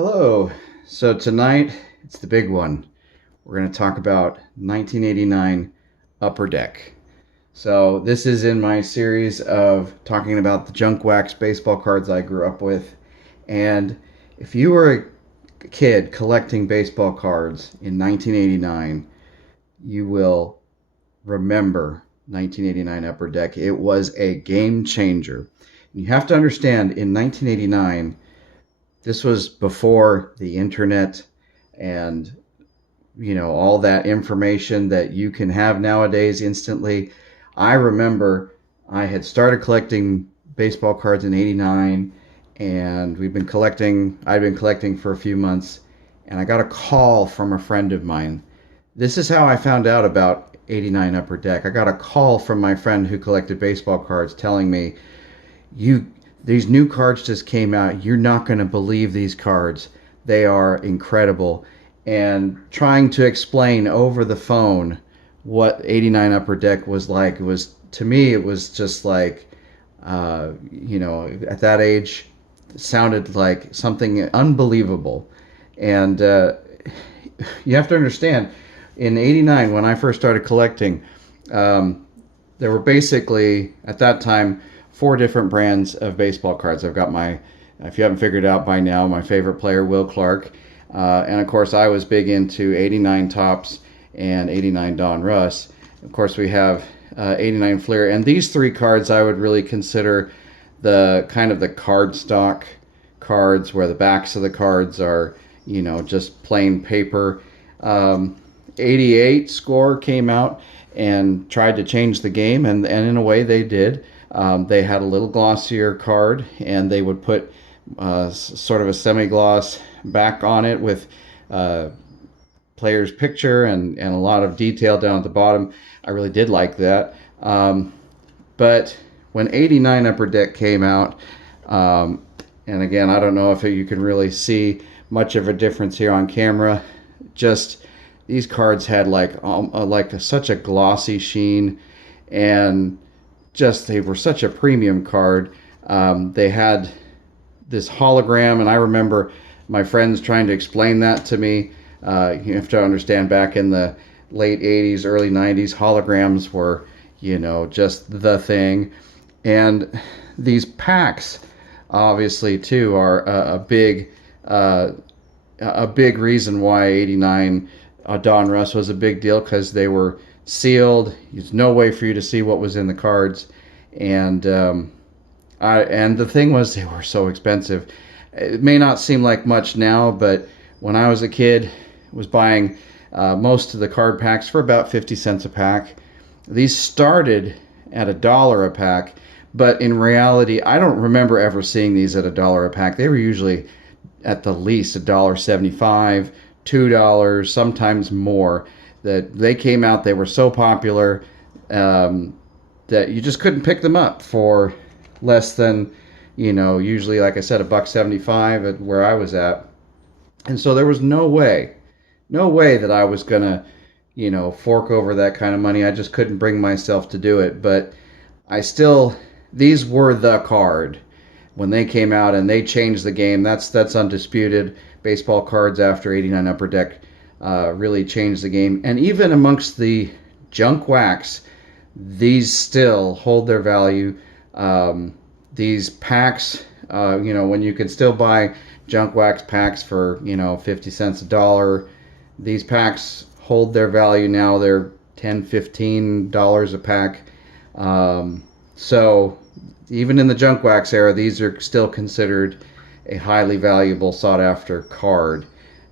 Hello. So tonight, it's the big one. We're going to talk about 1989 Upper Deck. So this is in my series of talking about the junk wax baseball cards I grew up with. And if you were a kid collecting baseball cards in 1989, you will remember 1989 Upper Deck. It was a game changer. You have to understand, in 1989, this was before the internet and all that information that you can have nowadays instantly. I remember I had started collecting baseball cards in 89, and I'd been collecting for a few months, and I got a call from a friend of mine. This is how I found out about 89 Upper Deck. I got a call from my friend who collected baseball cards telling me, you these new cards just came out. You're not going to believe these cards. They are incredible. And trying to explain over the phone what 89 Upper Deck was like, to me, it was just like, at that age, it sounded like something unbelievable. And you have to understand, in 89, when I first started collecting, there were basically, at that time, four different brands of baseball cards. I've got if you haven't figured it out by now, my favorite player, Will Clark. And of course, I was big into 89 Topps and 89 Don Russ. Of course, we have 89 Fleer. And these three cards I would really consider the kind of the card stock cards, where the backs of the cards are, just plain paper. 88 Score came out and tried to change the game, and in a way they did. They had a little glossier card, and they would put sort of a semi-gloss back on it with player's picture and a lot of detail down at the bottom. I really did like that. But when 89 Upper Deck came out, and again, I don't know if you can really see much of a difference here on camera, just these cards had such a glossy sheen, and they were such a premium card. They had this hologram, and I remember my friends trying to explain that to me. You have to understand, back in the late 80s, early 90s, holograms were, just the thing. And these packs, obviously, too, are a big reason why 89 Don Russ was a big deal, because they were sealed. There's no way for you to see what was in the cards, and the thing was, they were so expensive. It may not seem like much now, but when I was a kid, I was buying most of the card packs for about 50 cents a pack. These started at $1 a pack, but in reality, I don't remember ever seeing these at $1 a pack. They were usually at the least $1.75, $2, sometimes more. That they came out, they were so popular that you just couldn't pick them up for less than, usually, like I said, $1.75 at where I was at. And so there was no way that I was gonna, fork over that kind of money. I just couldn't bring myself to do it. But these were the card when they came out, and they changed the game. That's undisputed. Baseball cards after 89 Upper Deck really changed the game. And even amongst the junk wax, these still hold their value. These packs, when you can still buy junk wax packs for 50 cents, $1, these packs hold their value now. They're $10, $15 a pack. So even in the junk wax era, these are still considered a highly valuable, sought after card.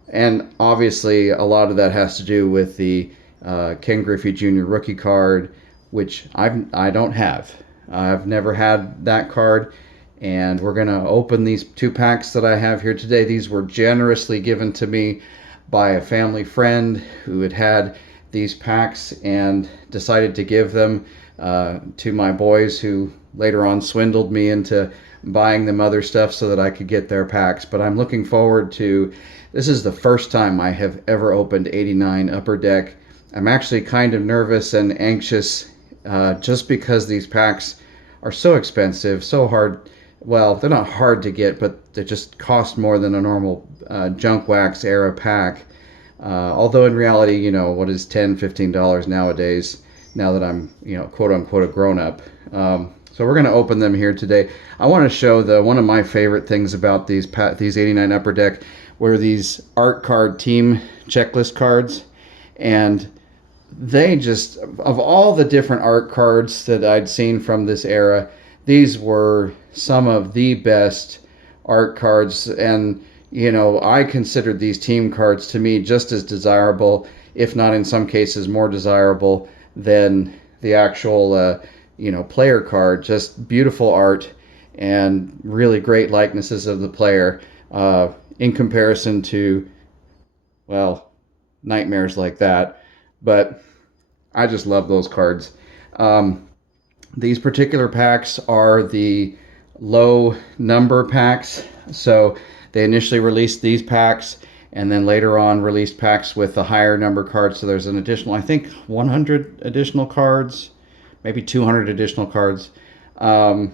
And obviously, a lot of that has to do with the Ken Griffey Jr. rookie card, which I don't have. I've never had that card, and we're going to open these two packs that I have here today. These were generously given to me by a family friend who had these packs and decided to give them to my boys, who later on swindled me into buying them other stuff so that I could get their packs. But I'm looking forward to, this is the first time I have ever opened 89 Upper Deck. I'm actually kind of nervous and anxious just because these packs are so expensive, so hard well, they're not hard to get, but they just cost more than a normal Junk Wax era pack. Although in reality, what is $10, $15 nowadays, now that I'm, quote unquote, a grown up. So we're going to open them here today. I want to show one of my favorite things about these 89 Upper Deck were these art card team checklist cards. And they just, of all the different art cards that I'd seen from this era, these were some of the best art cards. And I considered these team cards to me just as desirable, if not in some cases more desirable than the actual player card. Just beautiful art and really great likenesses of the player, in comparison to, well, nightmares like that. But I just love those cards. These particular packs are the low number packs. So they initially released these packs and then later on released packs with the higher number cards. So there's an additional, I think, 100 additional cards, maybe 200 additional cards. And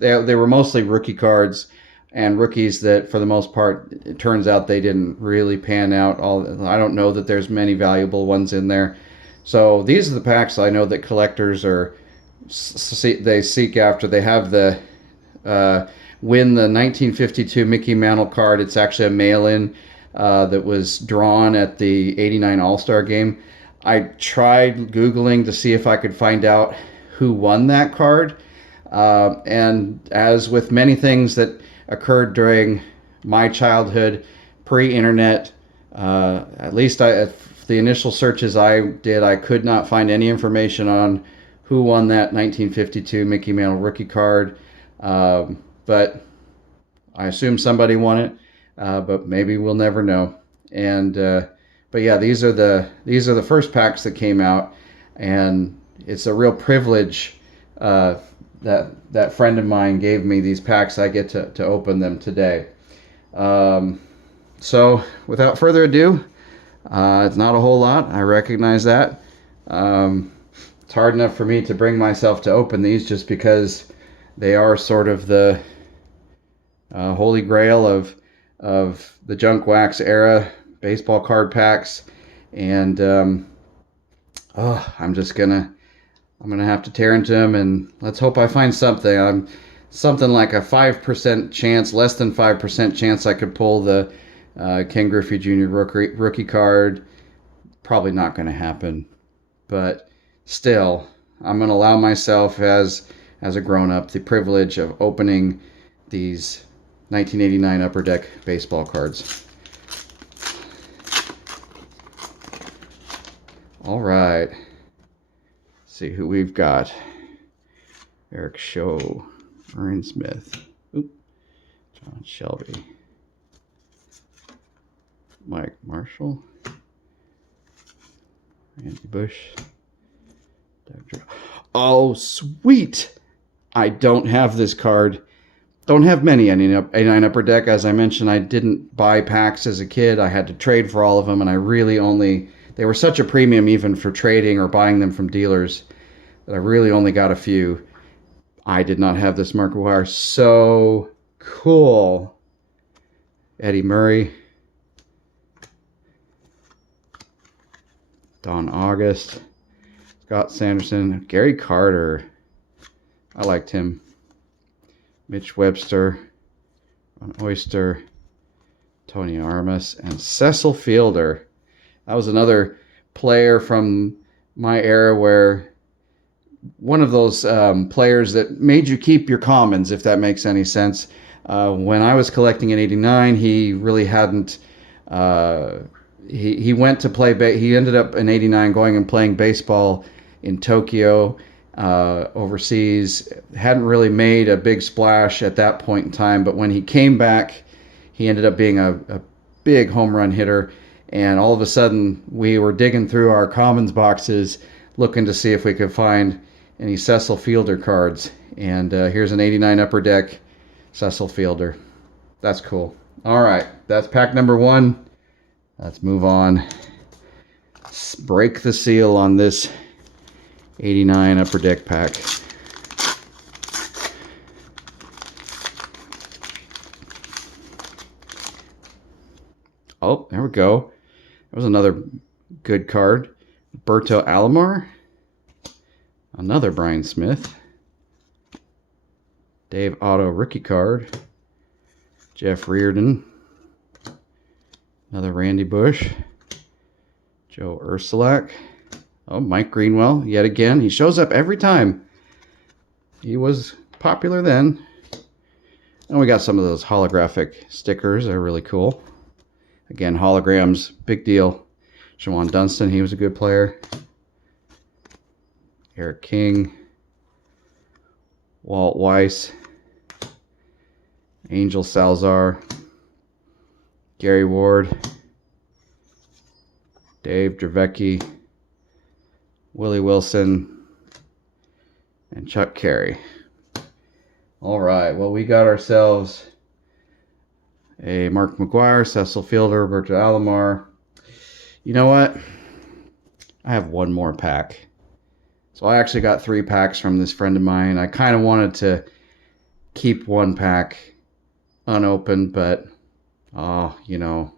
they were mostly rookie cards and rookies that, for the most part, it turns out they didn't really pan out. I don't know that there's many valuable ones in there. So these are the packs I know that collectors they seek after. They have the win the 1952 Mickey Mantle card. It's actually a mail-in that was drawn at the 89 All-Star game. I tried Googling to see if I could find out who won that card. And as with many things that occurred during my childhood, pre-internet, at least the initial searches I did, I could not find any information on who won that 1952 Mickey Mantle rookie card. But I assume somebody won it, but maybe we'll never know. And but yeah, these are the first packs that came out, and it's a real privilege that friend of mine gave me these packs. I get to open them today. So without further ado, it's not a whole lot. I recognize that. It's hard enough for me to bring myself to open these just because they are sort of the holy grail of the Junk Wax era baseball card packs. And I'm gonna have to tear into them, and let's hope I find something. I'm something like a 5% chance, less than 5% chance I could pull the Ken Griffey Jr. rookie card. Probably not going to happen, but still, I'm going to allow myself as a grown-up the privilege of opening these 1989 Upper Deck baseball cards. All right. See who we've got. Eric Show, Aaron Smith, John Shelby, Mike Marshall, Randy Bush, Dr. Oh, sweet! I don't have this card. Don't have many 89 Upper Deck. As I mentioned, I didn't buy packs as a kid. I had to trade for all of them, and I really only... They were such a premium even for trading or buying them from dealers that I really only got a few. I did not have this Mark McGwire. So cool. Eddie Murray. Don August. Scott Sanderson. Gary Carter. I liked him. Mitch Webster. Ron Oyster. Tony Armas. And Cecil Fielder. That was another player from my era where one of those players that made you keep your commons, if that makes any sense. When I was collecting in '89, he really hadn't. He went to play. He ended up in '89 going and playing baseball in Tokyo, overseas. Hadn't really made a big splash at that point in time, but when he came back, he ended up being a big home run hitter. And all of a sudden, we were digging through our commons boxes, looking to see if we could find any Cecil Fielder cards. And here's an '89 Upper Deck Cecil Fielder. That's cool. All right, that's pack number 1. Let's move on. Let's break the seal on this '89 Upper Deck pack. Oh, there we go. That was another good card. Berto Alomar. Another Brian Smith. Dave Otto rookie card. Jeff Reardon. Another Randy Bush. Joe Ursulak. Oh, Mike Greenwell yet again. He shows up every time. He was popular then. And we got some of those holographic stickers. They're really cool. Again, holograms, big deal. Shawan Dunston, he was a good player. Eric King. Walt Weiss. Angel Salazar. Gary Ward. Dave Dravecki. Willie Wilson. And Chuck Carey. All right, well, we got ourselves a Mark McGwire, Cecil Fielder, Berto Alomar. You know what? I have one more pack. So I actually got 3 packs from this friend of mine. I kind of wanted to keep one pack unopened, but, you know,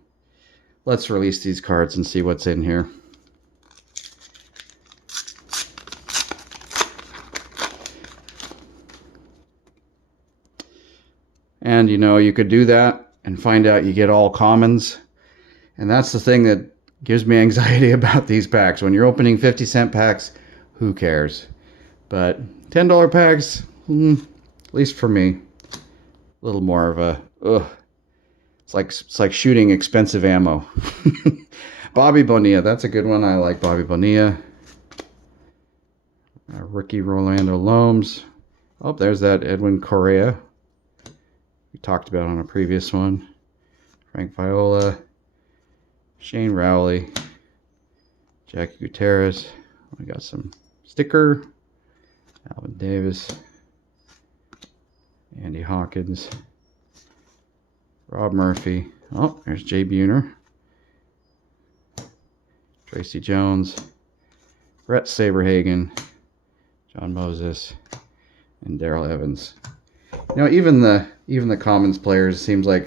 let's release these cards and see what's in here. And, you know, you could do that and find out you get all commons. And that's the thing that gives me anxiety about these packs. When you're opening 50-cent packs, who cares? But $10 packs, at least for me, a little more of a, ugh. It's like shooting expensive ammo. Bobby Bonilla, that's a good one. I like Bobby Bonilla. Rookie Rolando Lombs. Oh, there's that Edwin Correa we talked about on a previous one. Frank Viola. Shane Rowley. Jackie Gutierrez. We got some sticker. Alvin Davis. Andy Hawkins. Rob Murphy. Oh, there's Jay Buhner. Tracy Jones. Brett Saberhagen. John Moses. And Daryl Evans. You know, even the commons players seems like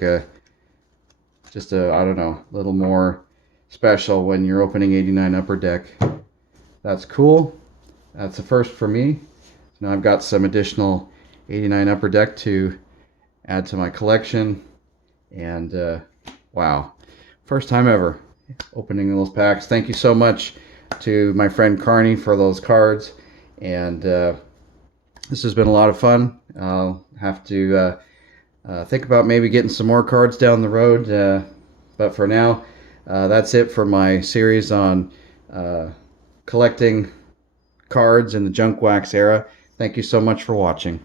just a, I don't know, a little more special when you're opening 89 Upper Deck. That's cool. That's a first for me. So now I've got some additional 89 Upper Deck to add to my collection. And wow, first time ever opening those packs. Thank you so much to my friend Carney for those cards. And this has been a lot of fun. I'll have to think about maybe getting some more cards down the road. But for now, that's it for my series on collecting cards in the junk wax era. Thank you so much for watching.